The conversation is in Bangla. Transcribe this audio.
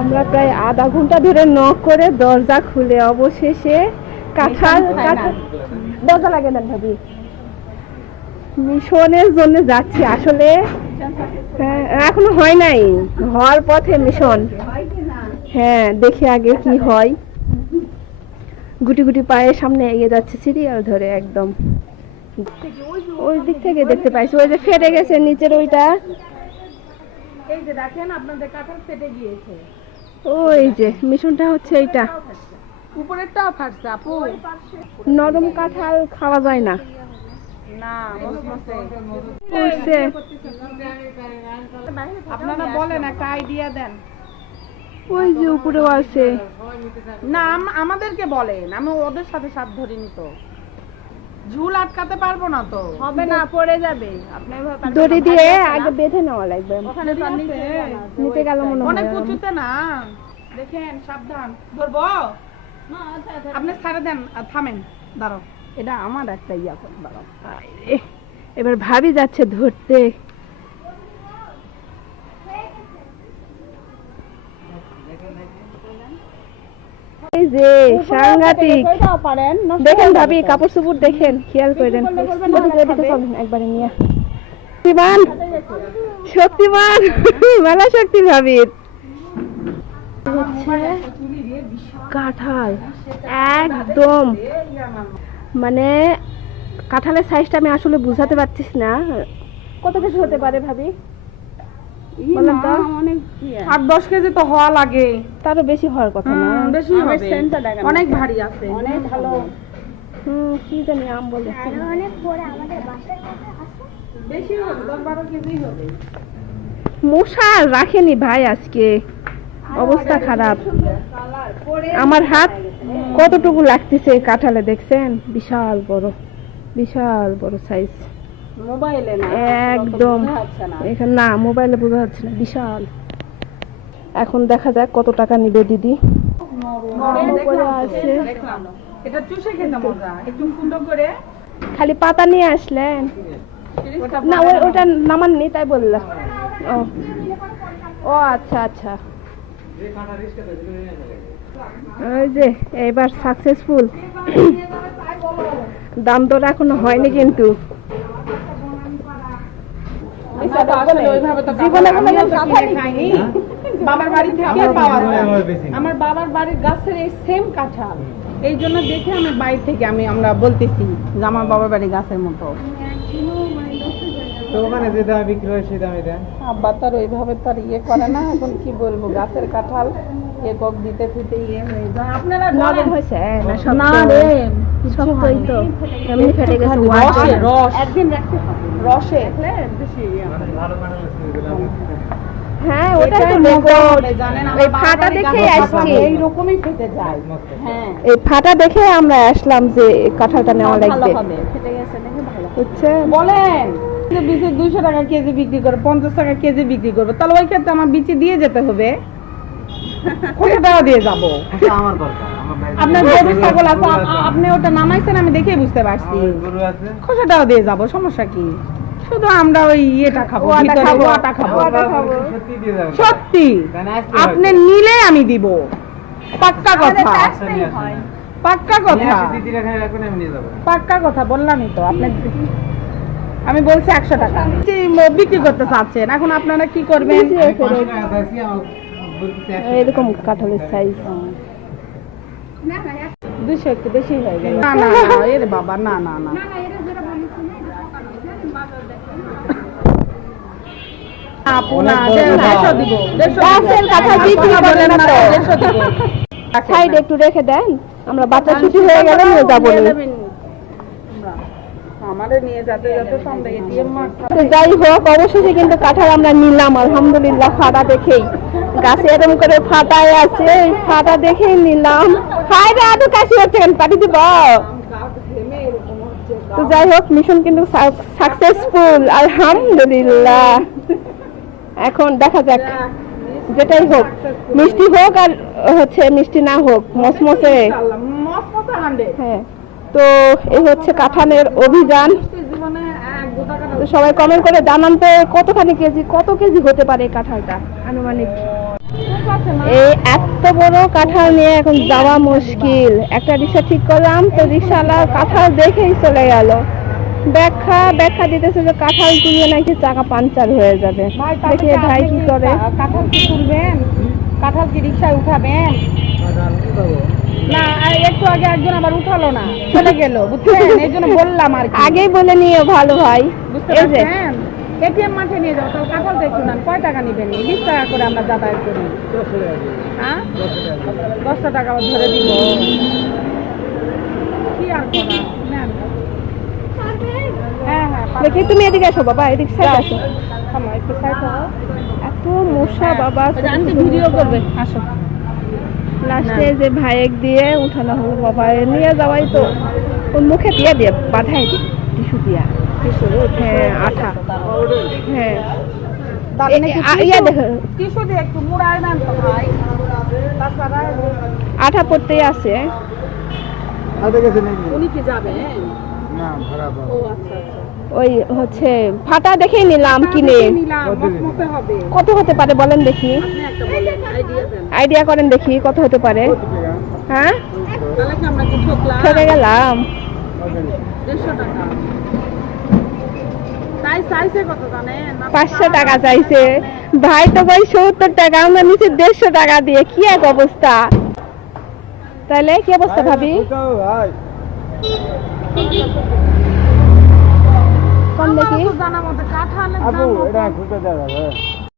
আমরা প্রায় আধা ঘন্টা ধরে নক করে দরজা খুলে অবশেষে কাঁঠাল দরজা লাগে না ভাবি মিশনের জন্য যাচ্ছি আসলে এখনো হয় নাই হওয়ার পথে মিশন হ্যাঁ দেখি আগে কি হয় গুটি গুটি পায়ে সামনে এগিয়ে যাচ্ছে সিরিয়াল ধরে একদম ওই দিক থেকে দেখতে পাইছি ওই যে ফেটে গেছে নিচের ওইটা এই যে দেখেন আপনাদের কাঁঠাল ফেটে গিয়েছে ওই যে মিশনটা হচ্ছে এইটা উপরেরটাও ফাটছে আপু নরম কাঁঠাল খাওয়া যায় না না উঠছে আপনারা বলেন একটা আইডিয়া দেন ওই যে উপরেও আছে না আমাদেরকে বলেন আমি ওদের সাথে সাথ ধরিনি তো ঝুল আটকাতে পারবো না তো হবে না পড়ে যাবে আপনি দড়ি দিয়ে আগে বেঁধে নেওয়া লাগবে ওখানে তো নিচে গেল মনে হয় অনেক উঁচুতে না দেখেন সাবধান ধরবো আপনি ছাড়ে দেন থামেন দাঁড়াও এটা আমার একটা ইয়া করে দাঁড়াও এবার ভাবি যাচ্ছে ধরতে এই যে সাংঘাতিক দেখেন ভাবি কাপড় চোপড় দেখেন খেয়াল করেন একবারে নিয়ে শক্তিমান শক্তিমান মেলা শক্তি ভাবির হচ্ছে কাঁঠাল একদম মানে কাঁঠালের সাইজটা আমি আসলে বুঝাতে পারছিস না কত কিছু হতে পারে ভাবি বলেন তো 8-10 কেজি তো হওয়া লাগে তারও বেশি হওয়ার কথা না বেশি হবে অনেক ভারী আছে অনেক ভালো কি জানি আম বলে অনেক পরে আমাদের বাসার কাছে আছে বেশি হবে 10-12 কেজি হবে মশার রাখেনি ভাই আজকে অবস্থা খারাপ আমার হাত কতটুকু লাগতেছে কাঁঠালে দেখছেন বিশাল বড় সাইজ মোবাইলে না একদম এখানে না মোবাইলে বোঝা যাচ্ছে না বিশাল এখন দেখা যাক কত টাকা নিবে দিদি আছে এটা চুষে খেতে মজা একটু ফুটো করে খালি পাতা নিয়ে আসলেন না ওটা নামাননি তাই বললাম ও আচ্ছা আচ্ছা ওই যে এবার সাকসেসফুল দাম দর এখনো হয়নি কিন্তু বাবার বাড়ি থেকে পাওয়া যায় আমার বাবার বাড়ির গাছের এই সেম কাঁঠাল এই জন্য দেখে আমার বাড়ি থেকে আমরা বলতেছি যে আমার বাবার বাড়ি গাছের মতো তো ওখানে যে দামে বিক্রি হয় সেই দামে দেন আব্বা তার ওইভাবে তার ইয়ে করে না এখন কি বলবো গাছের কাঁঠাল একক দিতে ফিতে ইয়ে হয়ে যায় আপনারা নরম হয়েছে না রে শক্তই তো এমনি ফেটে গেছে রস একদিন রাখতে হবে রসে বেশি ভালো কাঁঠাল হ্যাঁ ওটাই তো রেকর্ড এই ফাটা দেখেই আসছি এইরকমই ফেটে যায় হ্যাঁ এই ফাটা দেখে আমরা আসলাম যে কাঁঠালটা নেওয়া লাগবে ফেটে গেছে দেখে ভালো হচ্ছে বলেন যে বিচি 200 টাকা কেজি বিক্রি করে 50 টাকা কেজি বিক্রি করবে তাহলে ওই ক্ষেত্রে আমার বিচি দিয়ে যেতে হবে কত টাকা দিয়ে যাব আমার দরকার আপনার গরু ছাগল আছে আপনি ওটা নামাইছেন আমি দেখেই বুঝতে পারছি গরু আছে কত টাকা দিয়ে যাব সমস্যা কি শুধু আমরা ওই ইয়েটা খাবো ভিতরে ওটা খাবো সত্যি দিয়ে যাবেন সত্যি আপনি নিলে আমি দিব পাক্কা কথা পাক্কা কথা দিদিরা খাই রাখবেন আমি নিয়ে যাব পাক্কা কথা বললামই তো আপনি আমি বলছি 100 টাকা বিক্রি করতে চাচ্ছেন এখন আপনারা কি করবেন এরকম কাঁঠালের সাইজ 200 একটু বেশি হয়ে গেল না না এর বাবা না না না আপু না 150 দিব গাছের কাঁঠাল বিক্রি করে না তো সাইড একটু রেখে দেন আমরা বাচ্চা ছুটি হয়ে গেলে নিয়ে যাবো আমারে নিয়ে যেতে সন্ধ্যা এটিএম মাঠ তো যাই হোক অবশেষে কিন্তু কাঁঠাল আমরা নিলাম আলহামদুলিল্লাহ ফাটা দেখেই গাছে এরকম করে ফাটায় আছে ফাটা দেখেই নিলাম হাই রে আদু কাশি হচ্ছে কেন পাটি দিব তো যাই হোক মিশন কিন্তু সাকসেসফুল আলহামদুলিল্লাহ এখন দেখা যাক যেটাই হোক মিষ্টি হোক আর হচ্ছে মিষ্টি না হোক মসমসে হ্যাঁ তো এই হচ্ছে কাঁঠালের অভিযান তো সবাই কমেন্ট করে জানান তো কত কেজি হতে পারে এই কাঁঠালটা আনুমানিক আছে মা? এই এত বড় কাঁঠাল নিয়ে এখন যাওয়া মুশকিল। একটা রিক্সা ঠিক করলাম তো রিক্সাওয়ালা কাঁঠাল দেখেই চলে গেল। ব্যাখ্যা দিতেছে যে কাঁঠাল তুললে নাকি চাকা পাঞ্চার হয়ে যাবে। ভাই তাহলে দেখি ভাই কি করে। কাঁঠাল কি তুলবেন? কাঁঠাল কি রিক্সায় উঠাবেন? না একটু আগে একজন আবার উঠালো না, চলে গেল, বুঝছেন? এই জন্য বললাম আর কি। আগেই বলে নিও ভালো ভাই। বুঝতে এই যে পারছেন? এটিএম মাঠে নিয়ে যাও, তাহলে কাঁঠালটা একটু নেন। কয় টাকা নিবেন? 20 টাকা করে আমরা যাতায়াত করি। হ্যাঁ, 10 টাকা আবার ধরে দিব। কি আর করা, নেন। হ্যাঁ হ্যাঁ, দেখি তুমি এদিকে আসো বাবা, এদিকে সাইড আসো। থামো, একটু সাইড হও। এত মশা বাবা। আন্টি ভিডিও করবে, আসো। লাস্টে যে ভাইয়েক দিয়ে উঠানো হলো বাবা, এ নিয়ে যাওয়াই তো ওর মুখে দিয়ে বাধাই দি টিস্যু দিয়া। হ্যাঁ আঠা। হ্যাঁ তাহলে নাকি ইয়া দেখো টিস্যু দিয়ে একটু মুড়ায় নেন তো ভাই। তাছাড়া আঠা পড়তেই আছে। উনি কি যাবেন? না ভাড়া ও আচ্ছা আচ্ছা। ওই হচ্ছে ফাটা দেখেই নিলাম কিনে। নিলাম, মসমসে হবে। কত হতে পারে বলেন দেখি, আপনি একটা বলেন, আইডিয়া দেন। আইডিয়া করেন দেখি কত হতে পারে। হ্যাঁ তাহলে কি আমরা কি ঠকলাম? ঠকে গেলাম। 150 টাকা। তাই চাইছে কত জানেন? 500 টাকা চাইছে ভাই, তো ভাই 70 টাকা, আমরা নিচে 150 টাকা দিয়ে। কি এক অবস্থা, তাহলে কি অবস্থা ভাবি? কম দেখি। জানা মতো কাঁঠালের আপু দাম এটা খুঁজে দেওয়া যাবে